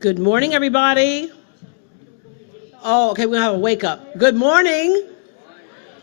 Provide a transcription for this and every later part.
Good morning, everybody. Oh, okay, we're gonna have a wake up. Good morning.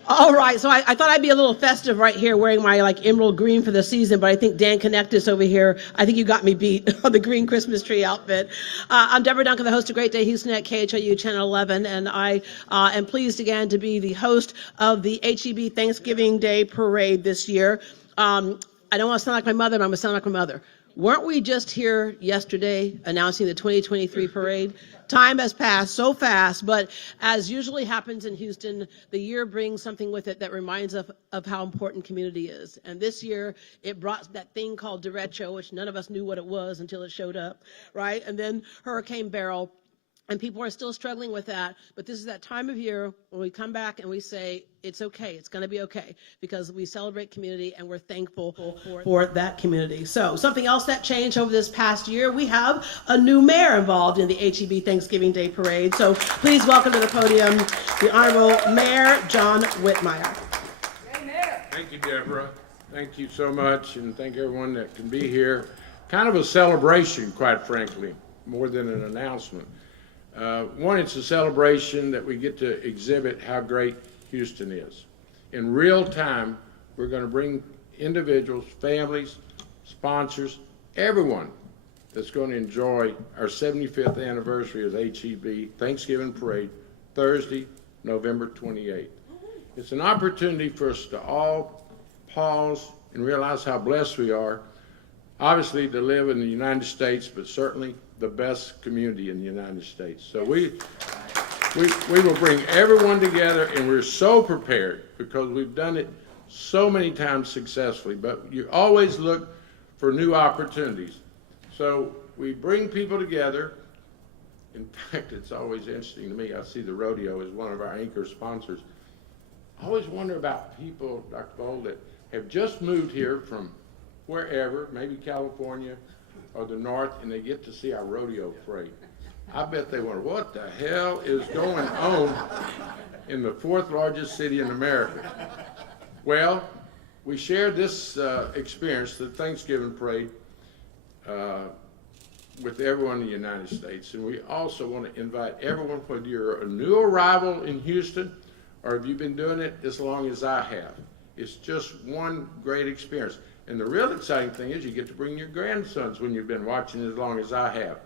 All right, so I thought I'd be a little festive right here wearing my emerald green for the season, but I think Dan Connectus over here, I think you got me beat on the green Christmas tree outfit. I'm Deborah Duncan, the host of Great Day Houston at KHOU Channel 11, and I am pleased again to be the host of the HEB Thanksgiving Day Parade this year. I don't want to sound like my mother, but I'm going to sound like my mother. Weren't we just here yesterday announcing the 2023 parade? Time has passed so fast, but as usually happens in Houston, the year brings something with it that reminds us of how important community is. And this year, it brought that thing called derecho, which none of us knew what it was until it showed up, right? And then Hurricane Beryl. And people are still struggling with that, but this is that time of year when we come back and we say, it's okay, it's gonna be okay, because we celebrate community and we're thankful for that community. So something else that changed over this past year, we have a new mayor involved in the HEB Thanksgiving Day Parade. So please welcome to the podium the Honorable Mayor John Whitmire. Thank you, Deborah. Thank you so much, and thank everyone that can be here. Kind of a celebration, quite frankly, more than an announcement. One, it's a celebration that we get to exhibit how great Houston is. In real time, we're going to bring individuals, families, sponsors, everyone that's going to enjoy our 75th anniversary of the HEB Thanksgiving Parade, Thursday, November 28th. It's an opportunity for us to all pause and realize how blessed we are, obviously to live in the United States, but certainly the best community in the United States. So we will bring everyone together, and we're so prepared because we've done it so many times successfully, but you always look for new opportunities. So we bring people together. In fact, it's always interesting to me. I see the Rodeo as one of our anchor sponsors. I always wonder about people, Dr. Bowl, that have just moved here from wherever, maybe California or the north, and they get to see our rodeo parade. I bet they wonder, what the hell is going on in the fourth largest city in America? Well, we shared this experience, the Thanksgiving parade, with everyone in the United States. And we also want to invite everyone, whether you're a new arrival in Houston or if you've been doing it as long as I have. It's just one great experience. And the real exciting thing is you get to bring your grandsons when you've been watching as long as I have.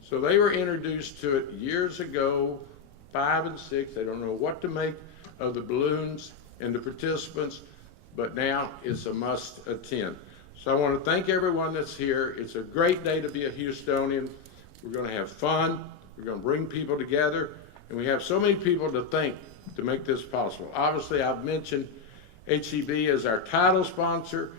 So they were introduced to it years ago, 5 and 6. They don't know what to make of the balloons and the participants, but now it's a must attend. So I want to thank everyone that's here. It's a great day to be a Houstonian. We're going to have fun. We're going to bring people together. And we have so many people to thank to make this possible. Obviously, I've mentioned HEB as our title sponsor.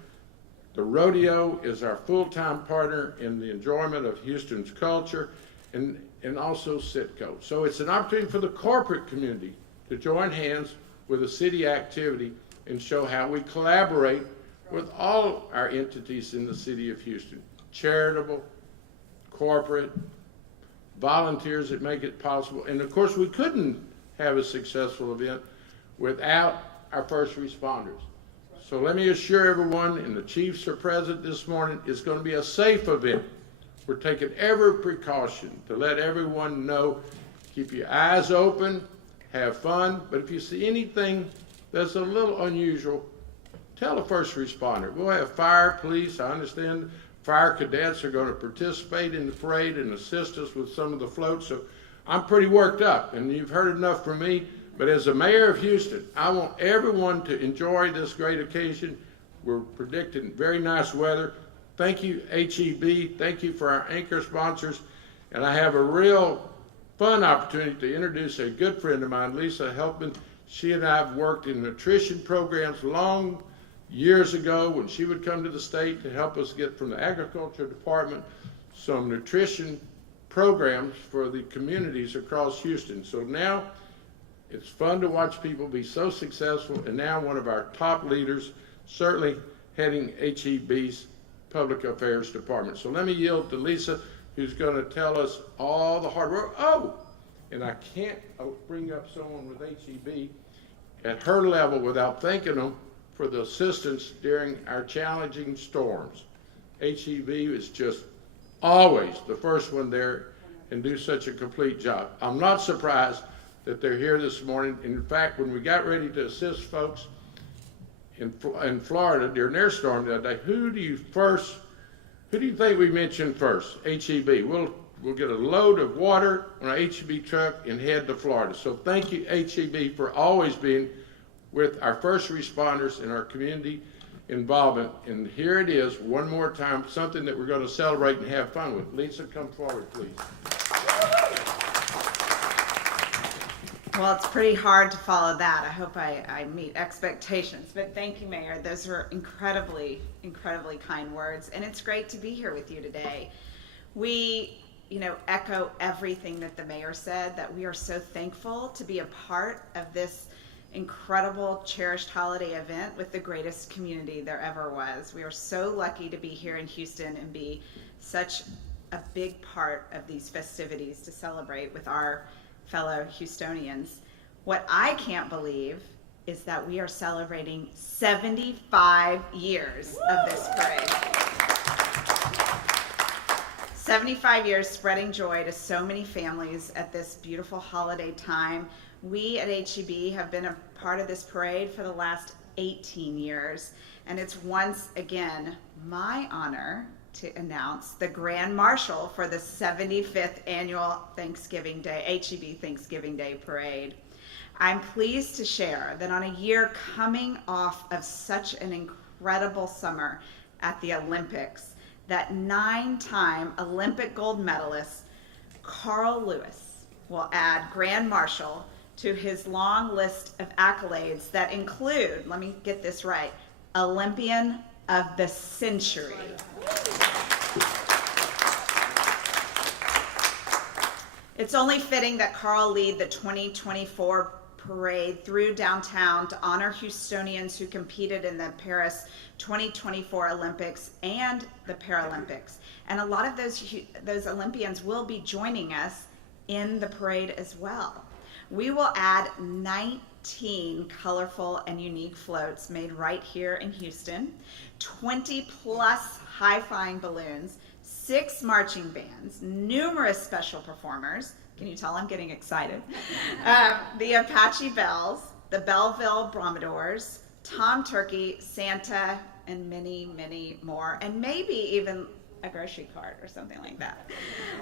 The Rodeo is our full-time partner in the enjoyment of Houston's culture, and also Citgo. So it's an opportunity for the corporate community to join hands with a city activity and show how we collaborate with all our entities in the city of Houston. Charitable, corporate, volunteers that make it possible. And of course, we couldn't have a successful event without our first responders. So let me assure everyone, and the chiefs are present this morning, it's going to be a safe event. We're taking every precaution to let everyone know, keep your eyes open, have fun, but if you see anything that's a little unusual, tell a first responder. We'll have fire, police. I understand fire cadets are going to participate in the parade and assist us with some of the floats. So I'm pretty worked up, and you've heard enough from me. But as the mayor of Houston, I want everyone to enjoy this great occasion. We're predicting very nice weather. Thank you, HEB. Thank you for our anchor sponsors. And I have a real fun opportunity to introduce a good friend of mine, Lisa Helpman. She and I have worked in nutrition programs long years ago when she would come to the state to help us get from the agriculture department some nutrition programs for the communities across Houston. So now it's fun to watch people be so successful, and now one of our top leaders, certainly heading HEB's Public Affairs Department. So let me yield to Lisa, who's going to tell us all the hard work. Oh, and I can't bring up someone with HEB at her level without thanking them for the assistance during our challenging storms. HEB is just always the first one there, and do such a complete job. I'm not surprised that they're here this morning. In fact, when we got ready to assist folks in Florida during their storm the other day, who do you think we mentioned first? HEB. We'll get a load of water on an HEB truck and head to Florida. So thank you, HEB, for always being with our first responders and our community involvement. And here it is, one more time, something that we're going to celebrate and have fun with. Lisa, come forward, please. Well, it's pretty hard to follow that. I hope I meet expectations. But thank you, Mayor. Those were incredibly, incredibly kind words. And it's great to be here with you today. We, echo everything that the Mayor said, that we are so thankful to be a part of this incredible, cherished holiday event with the greatest community there ever was. We are so lucky to be here in Houston and be such a big part of these festivities to celebrate with our fellow Houstonians. What I can't believe is that we are celebrating 75 years of this parade. 75 years spreading joy to so many families at this beautiful holiday time. We at HEB have been a part of this parade for the last 18 years, and it's once again my honor to announce the Grand Marshal for the 75th Annual Thanksgiving Day, HEB Thanksgiving Day Parade. I'm pleased to share that on a year coming off of such an incredible summer at the Olympics, that 9-time Olympic gold medalist Carl Lewis will add Grand Marshal to his long list of accolades that include, let me get this right, Olympian of the Century. It's only fitting that Carl lead the 2024 parade through downtown to honor Houstonians who competed in the Paris 2024 Olympics and the Paralympics. And a lot of those Olympians will be joining us in the parade as well. We will add 19 colorful and unique floats made right here in Houston, 20 plus high-flying balloons, 6 marching bands, numerous special performers. Can you tell I'm getting excited? The Apache Bells, the Belleville Bromidors, Tom Turkey, Santa, and many, many more, and maybe even a grocery cart or something like that.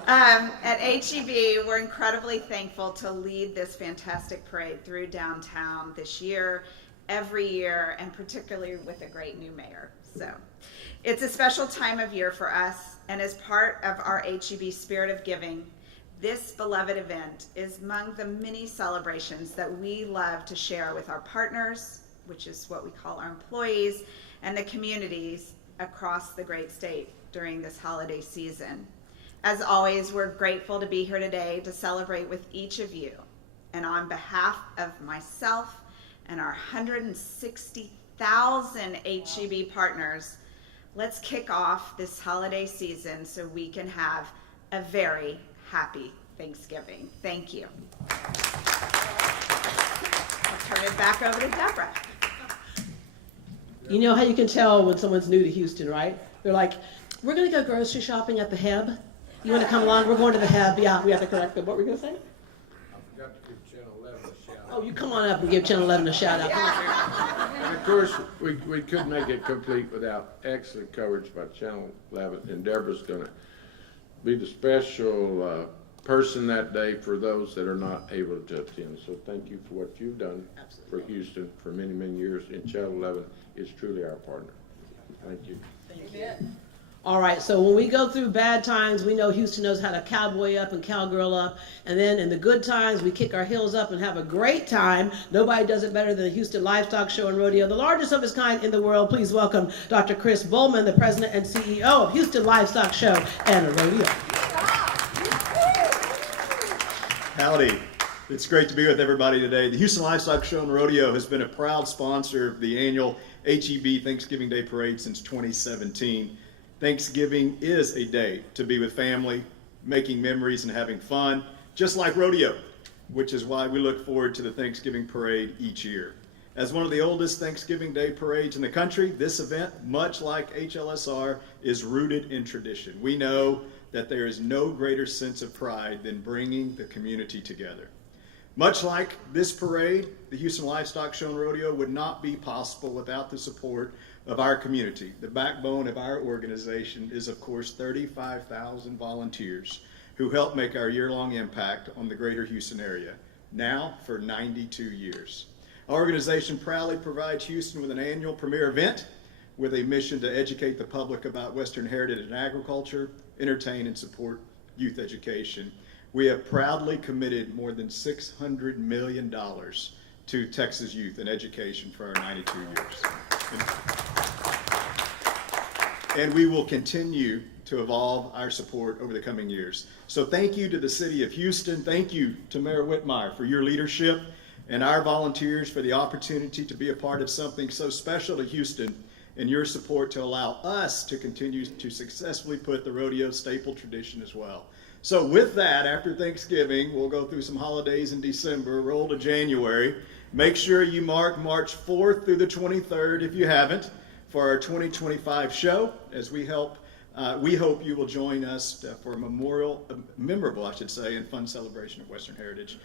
At HEB, we're incredibly thankful to lead this fantastic parade through downtown this year, every year, and particularly with a great new mayor. So it's a special time of year for us, and as part of our HEB Spirit of Giving, this beloved event is among the many celebrations that we love to share with our partners, which is what we call our employees, and the communities across the great state during this holiday season. As always, we're grateful to be here today to celebrate with each of you. And on behalf of myself and our 160,000 HEB partners, let's kick off this holiday season so we can have a very happy Thanksgiving. Thank you. I'll turn it back over to Deborah. You know how you can tell when someone's new to Houston, right? They're like, we're going to go grocery shopping at the Heb. You want to come along? We're going to the Heb. Yeah, we have to correct them. What were we going to say? I forgot to give Channel 11 a shout out. Oh, you come on up and give Channel 11 a shout out. And of course, we couldn't make it complete without excellent coverage by Channel 11. And Deborah's going to be the special person that day for those that are not able to attend. So thank you for what you've done for Houston for many, many years. And Channel 11 is truly our partner. Thank you. Thank you. All right, so when we go through bad times, we know Houston knows how to cowboy up and cowgirl up. And then in the good times, we kick our heels up and have a great time. Nobody does it better than the Houston Livestock Show and Rodeo, the largest of its kind in the world. Please welcome Dr. Chris Bowman, the president and CEO of Houston Livestock Show and Rodeo. Howdy. It's great to be with everybody today. The Houston Livestock Show and Rodeo has been a proud sponsor of the annual HEB Thanksgiving Day Parade since 2017. Thanksgiving is a day to be with family, making memories and having fun, just like rodeo, which is why we look forward to the Thanksgiving Parade each year. As one of the oldest Thanksgiving Day parades in the country, this event, much like HLSR, is rooted in tradition. We know that there is no greater sense of pride than bringing the community together. Much like this parade, the Houston Livestock Show and Rodeo would not be possible without the support of our community. The backbone of our organization is, of course, 35,000 volunteers who help make our year-long impact on the greater Houston area, now for 92 years. Our organization proudly provides Houston with an annual premier event with a mission to educate the public about Western heritage and agriculture, entertain and support youth education. We have proudly committed more than $600 million to Texas youth and education for our 92 years. And we will continue to evolve our support over the coming years. So thank you to the City of Houston. Thank you to Mayor Whitmire for your leadership and our volunteers for the opportunity to be a part of something so special to Houston and your support to allow us to continue to successfully put the rodeo staple tradition as well. So with that, after Thanksgiving, we'll go through some holidays in December, roll to January. Make sure you mark March 4th through the 23rd if you haven't for our 2025 show, as we hope you will join us for a memorable, and fun celebration of Western heritage.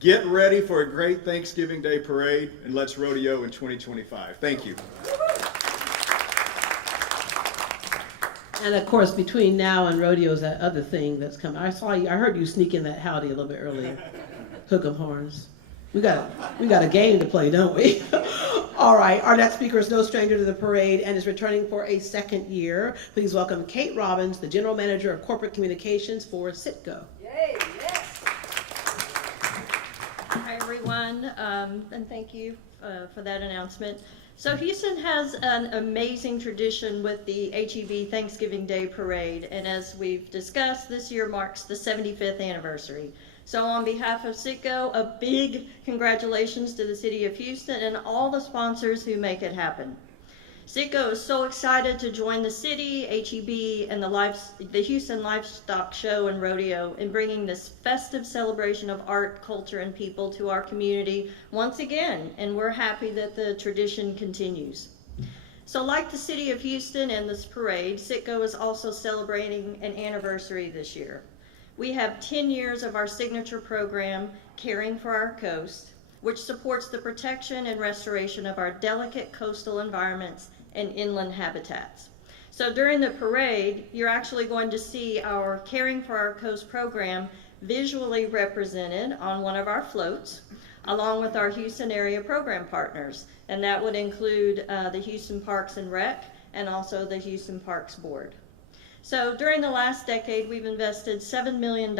Get ready for a great Thanksgiving Day parade, and let's rodeo in 2025. Thank you. And of course, between now and rodeo is that other thing that's coming. I heard you sneak in that howdy a little bit earlier. Hook 'em horns. We got a game to play, don't we? All right, our next speaker is no stranger to the parade and is returning for a second year. Please welcome Kate Robbins, the General Manager of Corporate Communications for Citgo. Yay, yes. Hi, everyone, and thank you for that announcement. So Houston has an amazing tradition with the HEB Thanksgiving Day Parade, and as we've discussed, this year marks the 75th anniversary. So on behalf of Citgo, a big congratulations to the City of Houston and all the sponsors who make it happen. Citgo is so excited to join the city, HEB, and the Houston Livestock Show and Rodeo in bringing this festive celebration of art, culture, and people to our community once again, and we're happy that the tradition continues. So like the City of Houston and this parade, Citgo is also celebrating an anniversary this year. We have 10 years of our signature program, Caring for Our Coast, which supports the protection and restoration of our delicate coastal environments and inland habitats. So during the parade, you're actually going to see our Caring for Our Coast program visually represented on one of our floats, along with our Houston area program partners. And that would include the Houston Parks and Rec and also the Houston Parks Board. So during the last decade, we've invested $7 million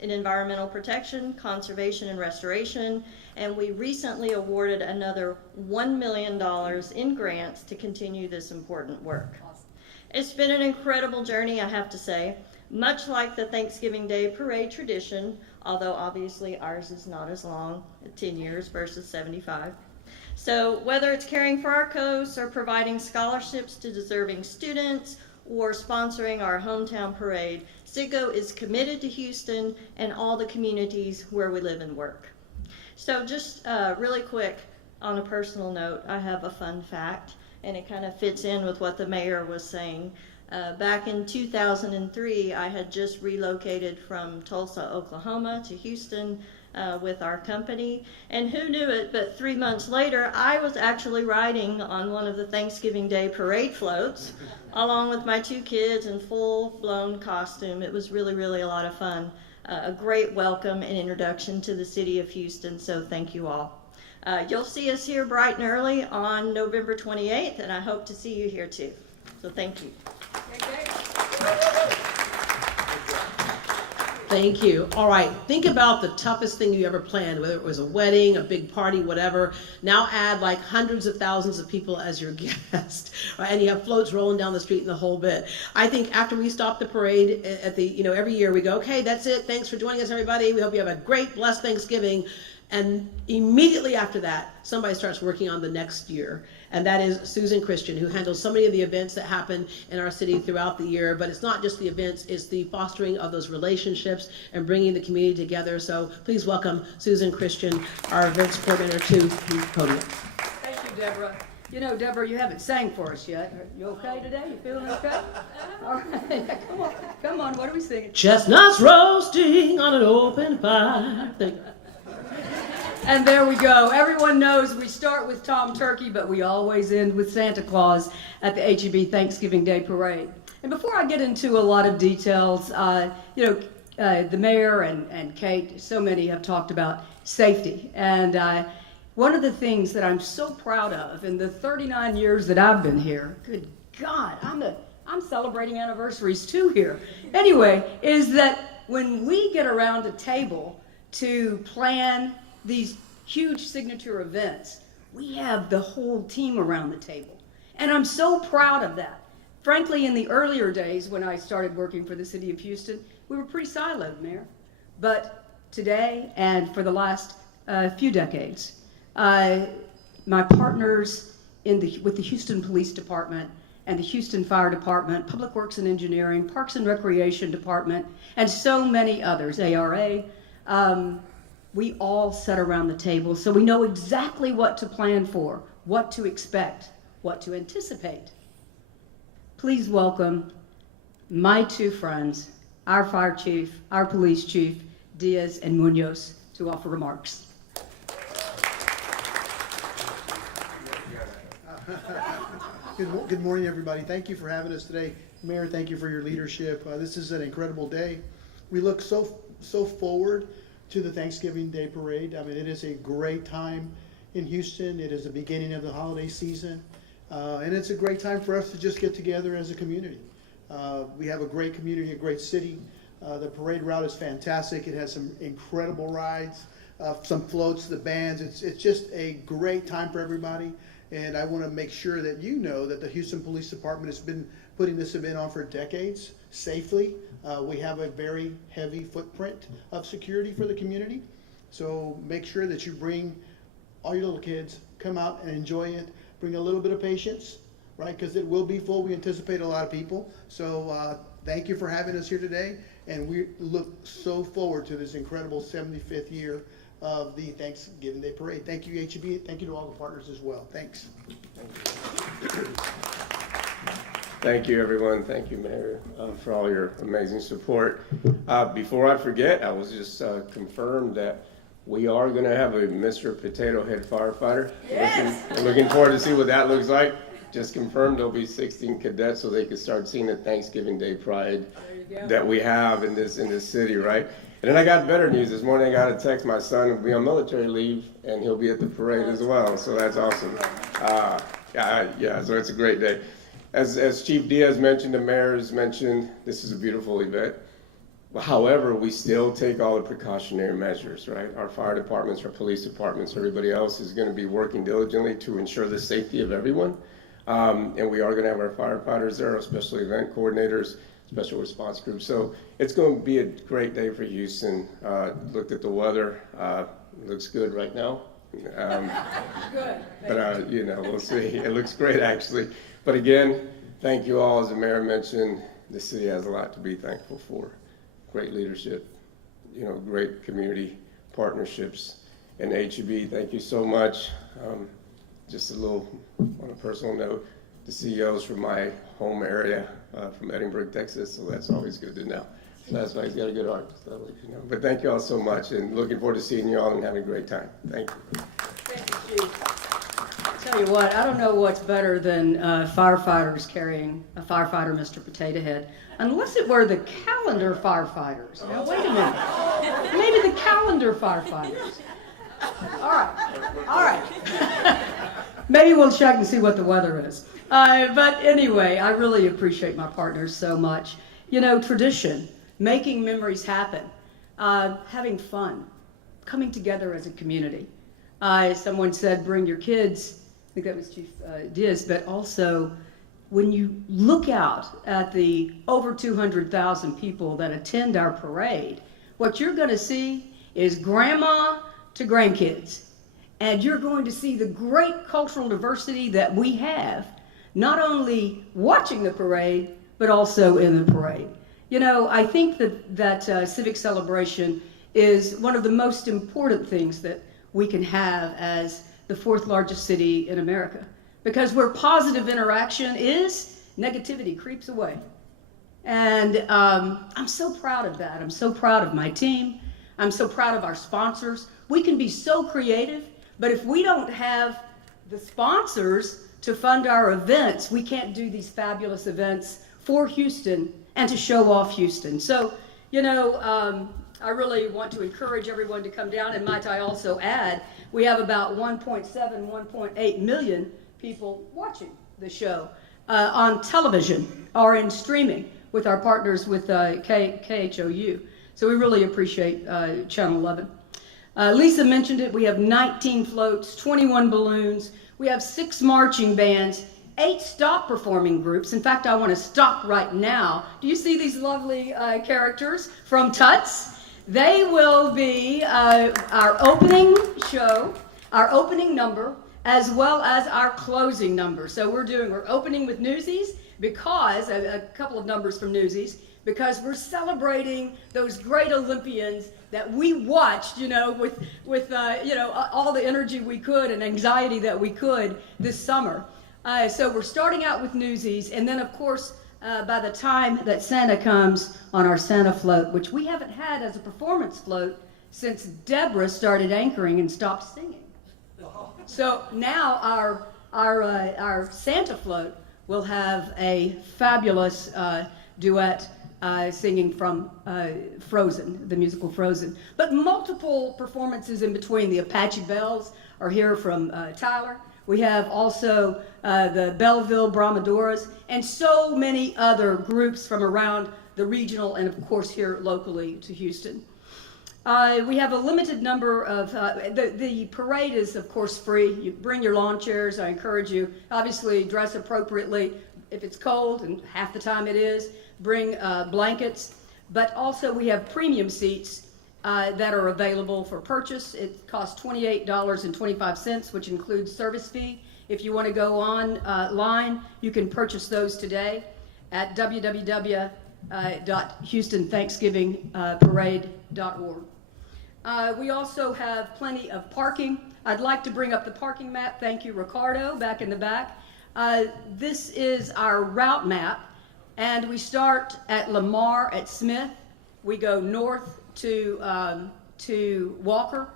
in environmental protection, conservation, and restoration, and we recently awarded another $1 million in grants to continue this important work. Awesome. It's been an incredible journey, I have to say, much like the Thanksgiving Day Parade tradition, although obviously ours is not as long, 10 years versus 75. So whether it's caring for our coast or providing scholarships to deserving students, or sponsoring our hometown parade, Citgo is committed to Houston and all the communities where we live and work. So just really quick, on a personal note, I have a fun fact, and it kind of fits in with what the mayor was saying. Back in 2003, I had just relocated from Tulsa, Oklahoma to Houston with our company, and who knew it, but 3 months later, I was actually riding on one of the Thanksgiving Day parade floats, along with my 2 kids in full-blown costume. It was really, really a lot of fun. A great welcome and introduction to the City of Houston, so thank you all. You'll see us here bright and early on November 28th, and I hope to see you here too. So thank you. Thank you. All right, think about the toughest thing you ever planned, whether it was a wedding, a big party, whatever. Now add like hundreds of thousands of people as your guest, right? And you have floats rolling down the street and the whole bit. I think after we stop the parade at the, every year we go, okay, that's it. Thanks for joining us, everybody. We hope you have a great, blessed Thanksgiving. And immediately after that, somebody starts working on the next year. And that is Susan Christian, who handles so many of the events that happen in our city throughout the year. But it's not just the events, it's the fostering of those relationships and bringing the community together. So please welcome Susan Christian, our events coordinator, to the podium. Thank you, Deborah. You know, Deborah, you haven't sang for us yet. Are you okay today? You feeling okay? All right, come on, what are we singing? Chestnuts roasting on an open fire. And there we go. Everyone knows we start with Tom Turkey, but we always end with Santa Claus at the HEB Thanksgiving Day Parade. And before I get into a lot of details, the mayor and Kate, so many have talked about safety. And one of the things that I'm so proud of in the 39 years that I've been here, good God, I'm celebrating anniversaries too here. Anyway, is that when we get around a table to plan these huge signature events, we have the whole team around the table. And I'm so proud of that. Frankly, in the earlier days when I started working for the city of Houston, we were pretty siloed, Mayor. But today and for the last few decades, my partners with the Houston Police Department and the Houston Fire Department, Public Works and Engineering, Parks and Recreation Department, and so many others, ARA, we all sat around the table, so we know exactly what to plan for, what to expect, what to anticipate. Please welcome my two friends, our fire chief, our police chief, Diaz and Munoz, to offer remarks. Good morning, everybody. Thank you for having us today. Mayor, thank you for your leadership. This is an incredible day. We look so forward to the Thanksgiving Day Parade. I mean, it is a great time in Houston. It is the beginning of the holiday season. And it's a great time for us to just get together as a community. We have a great community, a great city. The parade route is fantastic. It has some incredible rides, some floats, the bands. It's just a great time for everybody. And I want to make sure that you know that the Houston Police Department has been putting this event on for decades safely. We have a very heavy footprint of security for the community. So make sure that you bring all your little kids, come out and enjoy it. Bring a little bit of patience, right? Because it will be full. We anticipate a lot of people. So thank you for having us here today. And we look so forward to this incredible 75th year of the Thanksgiving Day Parade. Thank you, HEB. Thank you to all the partners as well. Thanks. Thank you, everyone. Thank you, Mayor, for all your amazing support. Before I forget, I was just confirmed that we are going to have a Mr. Potato Head firefighter. Yes! Looking forward to see what that looks like. Just confirmed there'll be 16 cadets so they can start seeing the Thanksgiving Day pride that we have in this city, right? And then I got better news. This morning I got a text. My son will be on military leave, and he'll be at the parade as well. So that's awesome. So it's a great day. As Chief Diaz mentioned, the mayor has mentioned, this is a beautiful event. However, we still take all the precautionary measures, right? Our fire departments, our police departments, everybody else is going to be working diligently to ensure the safety of everyone. And we are going to have our firefighters there, our special event coordinators, special response groups. So it's going to be a great day for Houston. Looked at the weather. Looks good right now. Good. But, we'll see. It looks great, actually. But again, thank you all. As the mayor mentioned, the city has a lot to be thankful for. Great leadership, great community partnerships. And HEB, thank you so much. Just a little, on a personal note, the CEO's from my home area, from Edinburgh, Texas, so that's always good to know. So that's why he's got a good heart. So, But thank you all so much, and looking forward to seeing you all and having a great time. Thank you. Thank you, Chief. I'll tell you what, I don't know what's better than firefighters carrying a firefighter Mr. Potato Head, unless it were the calendar firefighters. Now, wait a minute. Maybe the calendar firefighters. All right. Maybe we'll check and see what the weather is. But anyway, I really appreciate my partners so much. Tradition, making memories happen, having fun, coming together as a community. Someone said, bring your kids. I think that was Chief Diaz, but also when you look out at the over 200,000 people that attend our parade, what you're going to see is grandma to grandkids. And you're going to see the great cultural diversity that we have, not only watching the parade, but also in the parade. I think that civic celebration is one of the most important things that we can have as the fourth largest city in America. because where positive interaction is, negativity creeps away. And I'm so proud of that. I'm so proud of my team. I'm so proud of our sponsors. We can be so creative, but if we don't have the sponsors to fund our events, we can't do these fabulous events for Houston and to show off Houston. So, you know, I really want to encourage everyone to come down, and might I also add, we have about 1.7, 1.8 million people watching the show on television or in streaming with our partners with KHOU. So we really appreciate Channel 11. Lisa mentioned it. We have 19 floats, 21 balloons. We have 6 marching bands, 8 stop performing groups. In fact, I want to stop right now. Do you see these lovely characters from Tuts? They will be our opening show, our opening number, as well as our closing number. So we're opening with Newsies, because a couple of numbers from Newsies, because we're celebrating those great Olympians that we watched, you know, with you know, all the energy we could and anxiety that we could this summer. So we're starting out with Newsies, and then of course, by the time that Santa comes on our Santa float, which we haven't had as a performance float since Deborah started anchoring and stopped singing. So now our Santa float will have a fabulous duet singing from Frozen, the musical Frozen. But multiple performances in between. The Apache Bells are here from Tyler. We have also the Belleville Brahmadoras and so many other groups from around the regional and of course here locally to Houston. We have a limited number of, the parade is of course free. You bring your lawn chairs. I encourage you, obviously dress appropriately. If it's cold, and half the time it is, bring blankets. But also we have premium seats that are available for purchase. It costs $28.25, which includes service fee. If you want to go online, you can purchase those today at www.houstonthanksgivingparade.org. We also have plenty of parking. I'd like to bring up the parking map. Thank you, Ricardo, back in the back. This is our route map, and we start at Lamar at Smith. We go north to Walker,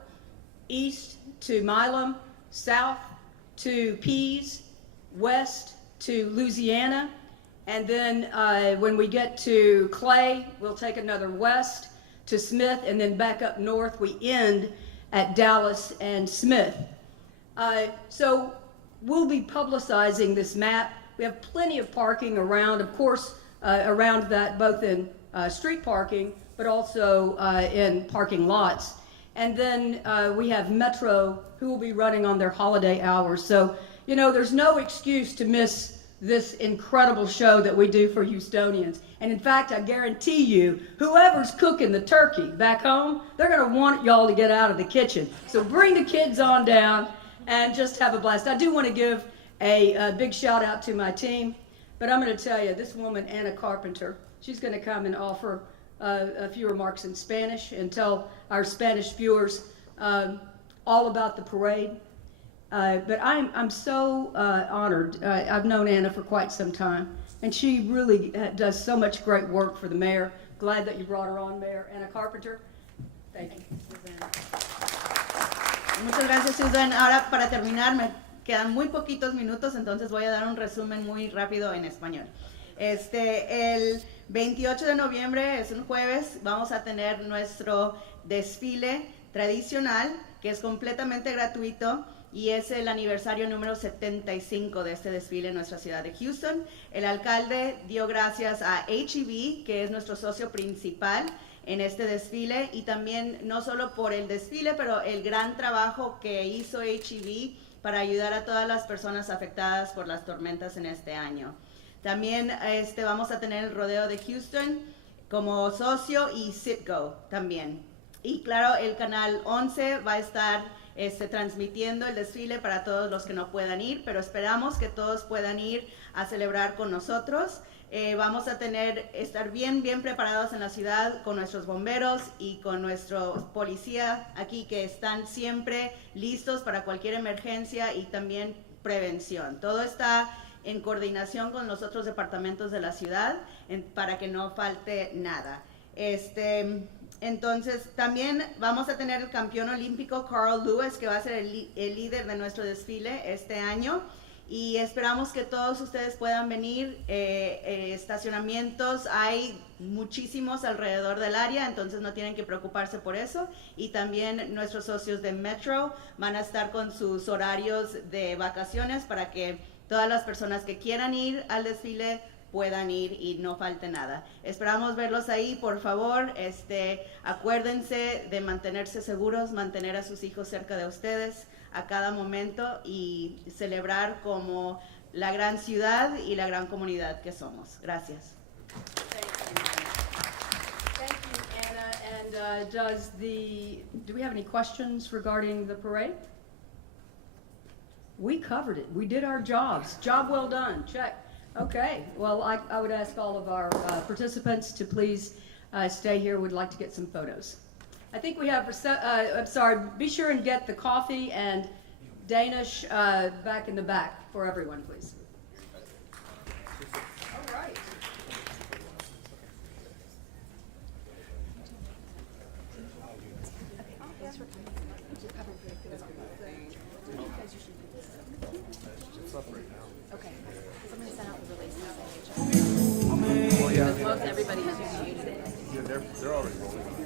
east to Milam, south to Pease, west to Louisiana, and then when we get to Clay, we'll take another west to Smith, and then back up north. We end at Dallas and Smith. So we'll be publicizing this map. We have plenty of parking around, of course, around that, both in street parking, but also in parking lots. And then we have Metro, who will be running on their holiday hours. So, you know, there's no excuse to miss this incredible show that we do for Houstonians. And in fact, I guarantee you, whoever's cooking the turkey back home, they're gonna want y'all to get out of the kitchen. So bring the kids on down and just have a blast. I do want to give a big shout out to my team, but I'm going to tell you, this woman, Anna Carpenter, she's going to come and offer a few remarks in Spanish and tell our Spanish viewers all about the parade. But I'm so honored. I've known Anna for quite some time, and she really does so much great work for the mayor. Glad that you brought her on, Mayor Anna Carpenter. Thank you. Muchas gracias, Susan. Ahora, para terminar, me quedan muy poquitos minutos, entonces voy a dar un resumen muy rápido en español. El 28 de noviembre, es un jueves, vamos a tener nuestro desfile tradicional, que es completamente gratuito, y es el aniversario número 75 de este desfile en nuestra ciudad de Houston. El alcalde dio gracias a H-E-B, que es nuestro socio principal en este desfile, y también no solo por el desfile, pero el gran trabajo que hizo H-E-B para ayudar a todas las personas afectadas por las tormentas en este año. También vamos a tener el Rodeo de Houston como socio y Citgo también. Y claro, el canal 11 va a estar transmitiendo el desfile para todos los que no puedan ir, pero esperamos que todos puedan ir a celebrar con nosotros. Vamos a estar bien preparados en la ciudad con nuestros bomberos y con nuestro policía aquí, que están siempre listos para cualquier emergencia, y también prevención. Todo está en coordinación con los otros departamentos de la ciudad para que no falte nada. Entonces, también vamos a tener el campeón olímpico Carl Lewis, que va a ser el líder de nuestro desfile este año. Y esperamos que todos ustedes puedan venir. Estacionamientos hay muchísimos alrededor del área, entonces no tienen que preocuparse por eso. Y también nuestros socios de Metro van a estar con sus horarios de vacaciones para que todas las personas que quieran ir al desfile puedan ir y no falte nada. Esperamos verlos ahí, por favor. Acuérdense de mantenerse seguros, mantener a sus hijos cerca de ustedes a cada momento y celebrar como la gran ciudad y la gran comunidad que somos. Gracias. Thank you, Anna. And do we have any questions regarding the parade? We covered it. We did our jobs. Job well done. Check. Okay. Well, I would ask all of our participants to please stay here. We'd like to get some photos. I think we have, I'm sorry, be sure and get the coffee and Danish back in the back for everyone, please. All right. Okay, because I'm going to send out the release message. Because most everybody has reviewed it. Yeah, they're already rolling.